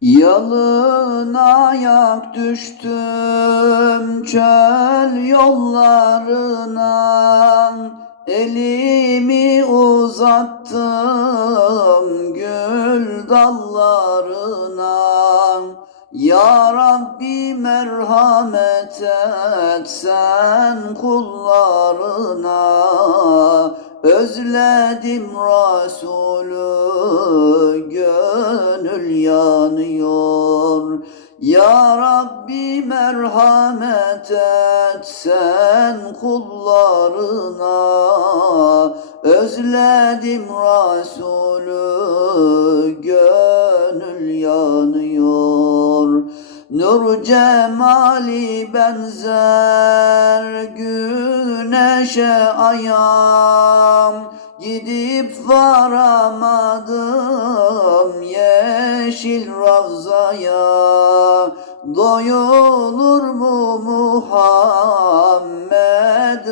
Yalın ayak düştüm çöl yollarına. Elimi uzattım gül dallarına. Ya Rabbi merhamet et sen kullarına. Özledim Resulü Ya Rabbi merhamet et sen kullarına. Özledim Resulü gönül yanıyor. Nur cemali benzer güneşe ayam Gidip varamadım yeşil ravzaya. Doyulur mu Muhammed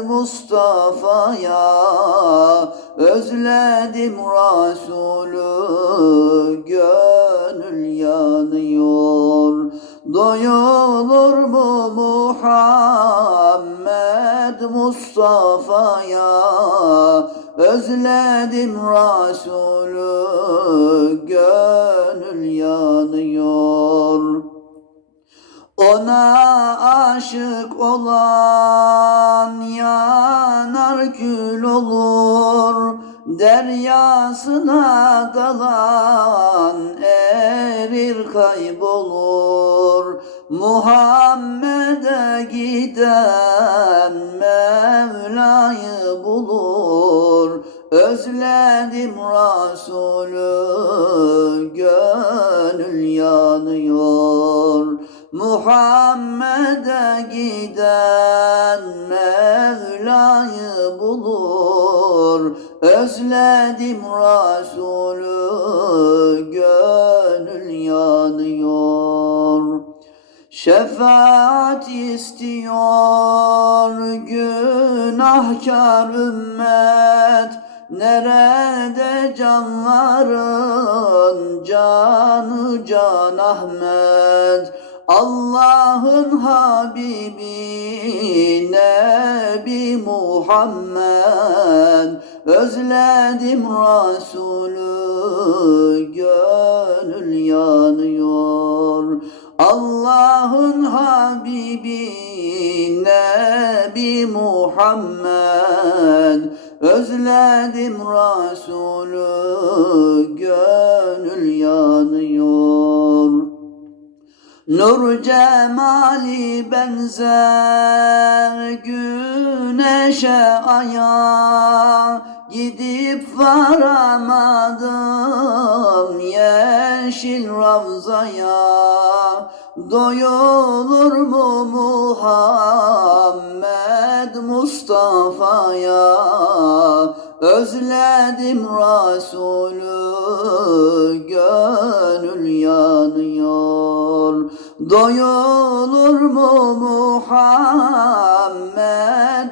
Mustafa'ya? Özledim Resulü gönül yanıyor. Doyulur mu Muhammed Mustafa'ya Özledim Resulü gönül yanıyor. Ona aşık olan yanar kül olur Deryasına dalan erir kaybolur. Muhammed'e giden Mevla'yı bulur Özledim Resulü gönül yanıyor. Muhammed'e giden Mevla'yı bulur. Özledim Resulü gönül yanıyor. Şefaat istiyor günahkar ümmet Nerede canların canı can Ahmet? Allah'ın Habibi Nebi Muhammed. Özledim Resulü gönül yanıyor. Allah'ın Habibi Nebi Muhammed Özledim Resulü gönül yanıyor. Nur cemali benzer güneşe aya Gidip varamadım. Yeşil ravzaya Doyulur mu Muhammed Mustafa'ya Özledim Resulü gönül yanıyor. Doyulur mu Muhammed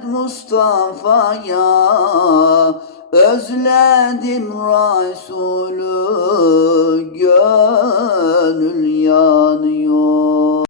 Mustafa'ya? Özledim Resulü gönül yanıyor